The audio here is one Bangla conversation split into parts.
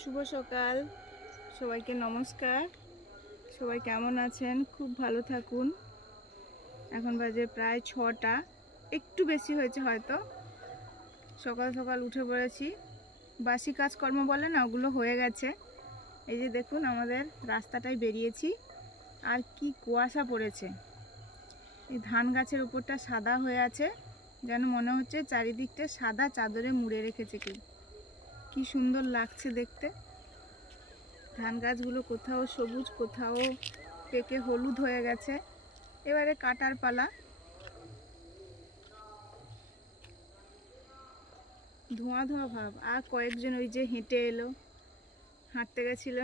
শুভ সকাল সবাইকে নমস্কার। সবাই কেমন আছেন? খুব ভালো থাকুন। এখন বাজে প্রায় 6টা, একটু বেশি হয়েছে হয়তো। সকাল সকাল উঠে পড়েছি, বাসি কাজকর্ম বলে না, ওগুলো হয়ে গেছে। এই যে দেখুন আমাদের রাস্তাটায় বেরিয়েছি, আর কি কুয়াশা পড়েছে। এই ধান গাছের উপরটা সাদা হয়ে আছে, যেন মনে হচ্ছে চারিদিকটা সাদা চাদরে মুড়ে রেখেছে কেউ। কি সুন্দর লাগছে দেখতে। ধান গাছগুলো কোথাও সবুজ, কোথাও পেকে হলুদ হয়ে গেছে। এবারে কাটার পালা। ধোঁয়া ধোঁয়া ভাব। আর কয়েকজন ওই যে হেঁটে এলো, হাঁটতে গেছিল।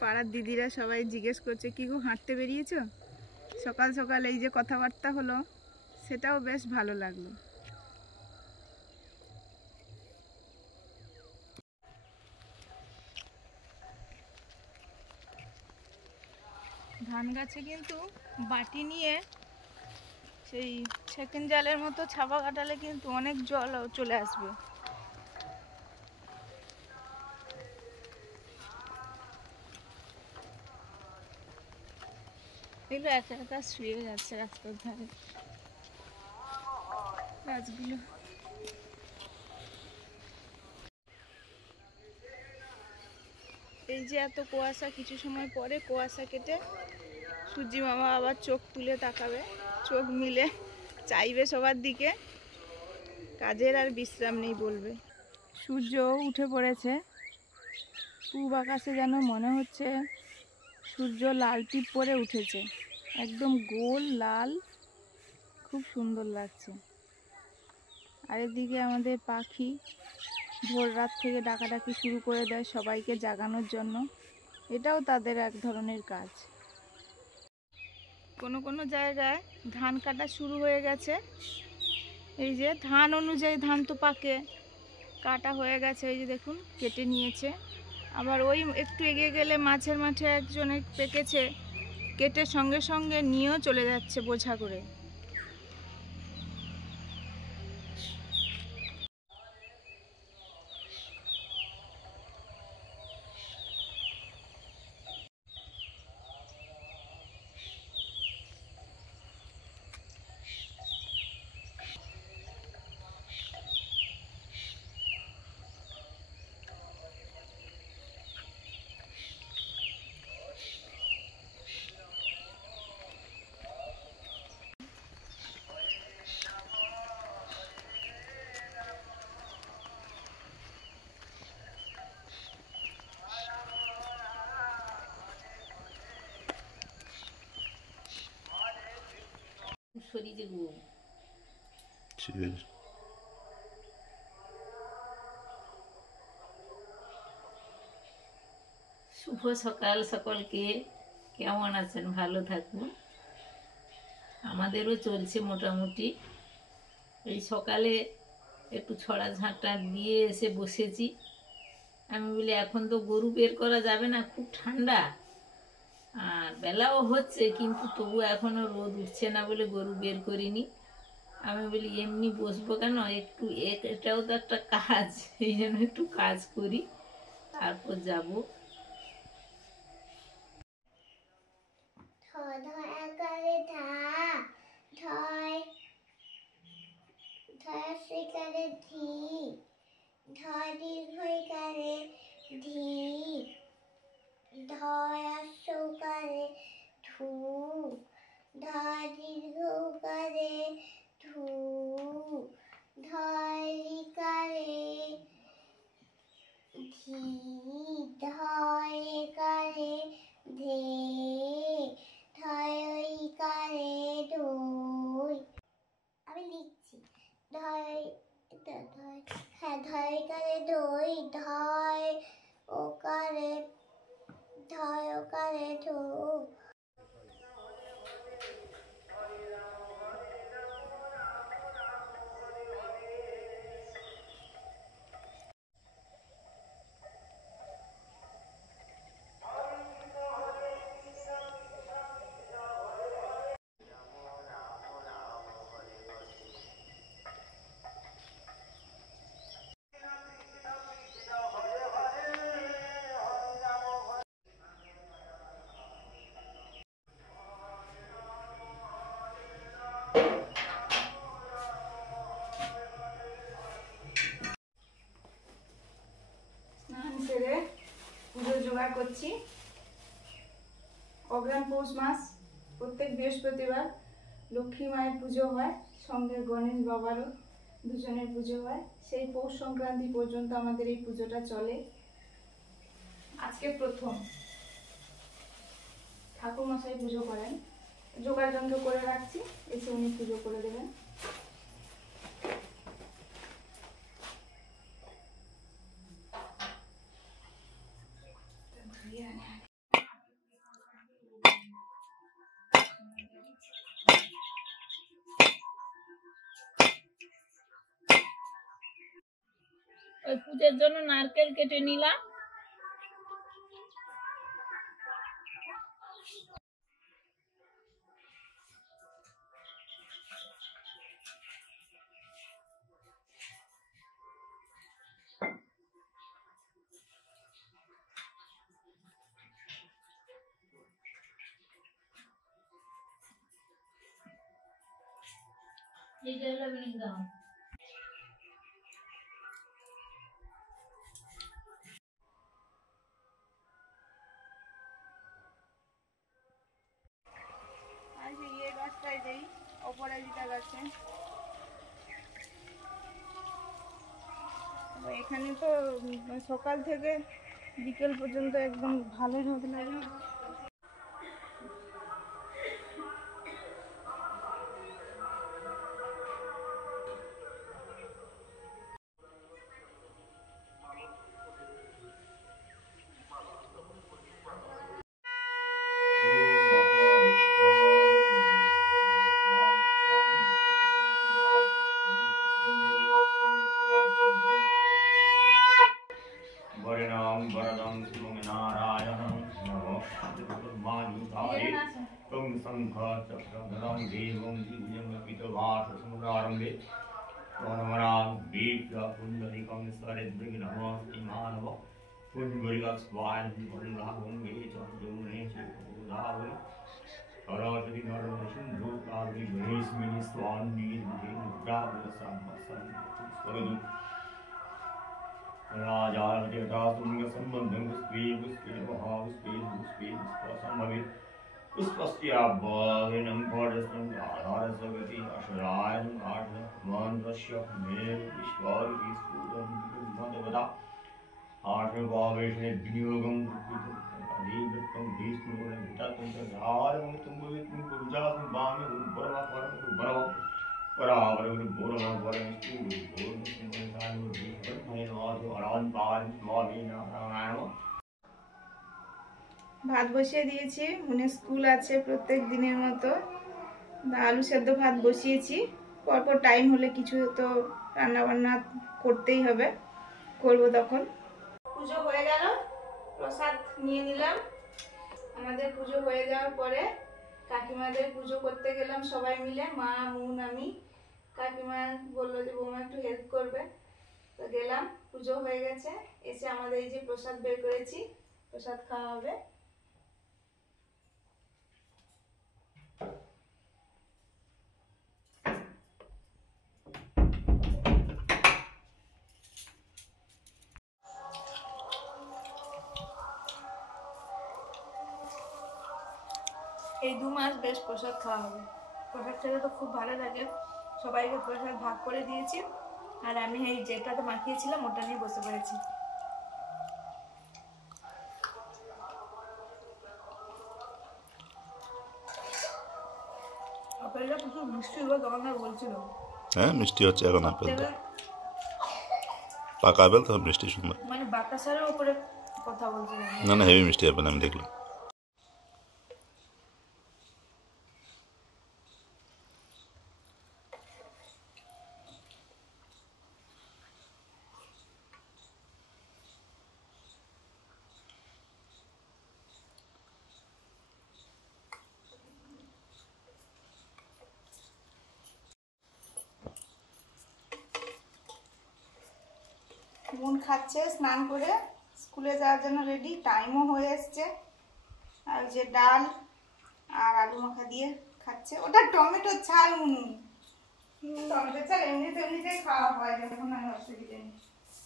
পাড়ার দিদিরা সবাই জিজ্ঞেস করছে, কি গো হাঁটতে বেরিয়েছ? সকাল সকাল এই যে কথাবার্তা হলো, সেটাও বেশ ভালো লাগলো। ধান গাছে কিন্তু বাটি নিয়ে সেই সেকেন্ড জালের মতো ছাপা কাটালে কিন্তু অনেক জল চলে আসবে। এগুলো একা একা শুয়ে যাচ্ছে রাস্তার ধারে গাছগুলো। এই যে এত কুয়াশা, কিছু সময় পরে কুয়াশা কেটে সূর্যি মামা আবার চোখ তুলে তাকাবে, চোখ মিলে চাইবে সবার দিকে। কাজের আর বিশ্রাম নেই বলবে। সূর্য উঠে পড়েছে। পূব আকাশে যেন মনে হচ্ছে সূর্য লাল টিপ পরে উঠেছে, একদম গোল লাল, খুব সুন্দর লাগছে। আর এদিকে আমাদের পাখি ভোর রাত থেকে ডাকাডাকি শুরু করে দেয় সবাইকে জাগানোর জন্য। এটাও তাদের এক ধরনের কাজ। কোনো কোনো জায়গায় ধান কাটা শুরু হয়ে গেছে। এই যে ধান অনুযায়ী ধান তো পাকে, কাটা হয়ে গেছে। এই যে দেখুন কেটে নিয়েছে। আবার ওই একটু এগিয়ে গেলে মাছের মাঠে একজনে পেকেছে, কেটে সঙ্গে সঙ্গে নিয়েও চলে যাচ্ছে বোঝা করে। শুভ সকাল সকলকে। কেমন আছেন? ভালো থাকুন। আমাদেরও চলছে মোটামুটি। এই সকালে একটু ছড়া ঝাঁটা দিয়ে এসে বসেছি। আমি বলি এখন তো গরু বের করা যাবে না, খুব ঠান্ডা, আর বেলাও হচ্ছে, কিন্তু তবু এখনো রোদ উঠছে না বলে গরু বের করিনি। আমি বলি এমনি বসবো কেন, একটু এটাও তো একটা কাজ, এই জন্য একটু কাজ করি, তারপর যাবো। আমি লিখছি ধয়, ধয়, হ্যাঁ, ধয় কারে দই, ধয় ওকারে, ধয় ওকারে ধো। জোগাড় করছি। অগ্রহায়ণ পৌষ মাস, প্রত্যেক বৃহস্পতিবার লক্ষ্মী মায়ের পুজো হয়, সঙ্গে গণেশ বাবারও দুজনের পুজো হয়। সেই পৌষ সংক্রান্তি পর্যন্ত আমাদের এই পুজোটা চলে। আজকে প্রথম ঠাকুর মশাই পুজো করেন, জোগাড় যন্ত্র করে রাখছি, এসে উনি পুজো করে দেবেন। ওই পুজোর জন্য নারকেল কেটে নিলাম। এইটা হলো বৃন্দাবন। গাছটাই অপরাজিতা গাছে, এখানে তো সকাল থেকে বিকেল পর্যন্ত একদম ভালোই রোদ লাগে। ভাত বসিয়ে দিয়েছি, মনে স্কুল আছে প্রত্যেক দিনের মতো। আলু সেদ্ধ ভাত বসিয়েছি, পরপর টাইম হলে কিছু তো রান্না বান্না করতেই হবে, করবো তখন। পুজো হয়ে গেল, প্রসাদ নিয়ে নিলাম। আমাদের পুজো হয়ে যাওয়ার পরে কাকিমাদের পুজো করতে গেলাম সবাই মিলে, মা, মুন, আমি। কাকিমা বললো যে বৌমা একটু হেল্প করবে, তো গেলাম। পুজো হয়ে গেছে, এসে আমাদের এই যে প্রসাদ বের করেছি, প্রসাদ খাওয়া হবে। এই 2 মাস বেশ প্রসাদ খাওয়া হবে। প্রসাদ খেতে তো খুব ভালো লাগে, সবাইকে প্রসাদ ভাগ করে দিয়েছি, আর আমি এই যেটাতে মাখিয়েছিলাম ওটা নিয়ে বসে পড়েছি। আপেলটা প্রচুর মিষ্টি হলো, দোকানদার বলছিল। হ্যাঁ, মিষ্টি হচ্ছে এখন আপেল তো, পাকা আপেল তো মিষ্টি সুন্দর, মানে বাতাসের উপরে কথা বলছিলাম। না না, হেভি মিষ্টি আপেল আমি দেখলাম। মন খাচ্ছে স্নান করে স্কুলে যাওয়ার জন্য রেডি, টাইমও হয়ে এসছে। আর যে ডাল আর আলু মাখা দিয়ে খাচ্ছে, ওটা টমেটো ঝাল। টমেটো ঝাল এমনিতে খাওয়া হয়, যখন আমি অসুবিধা নেই।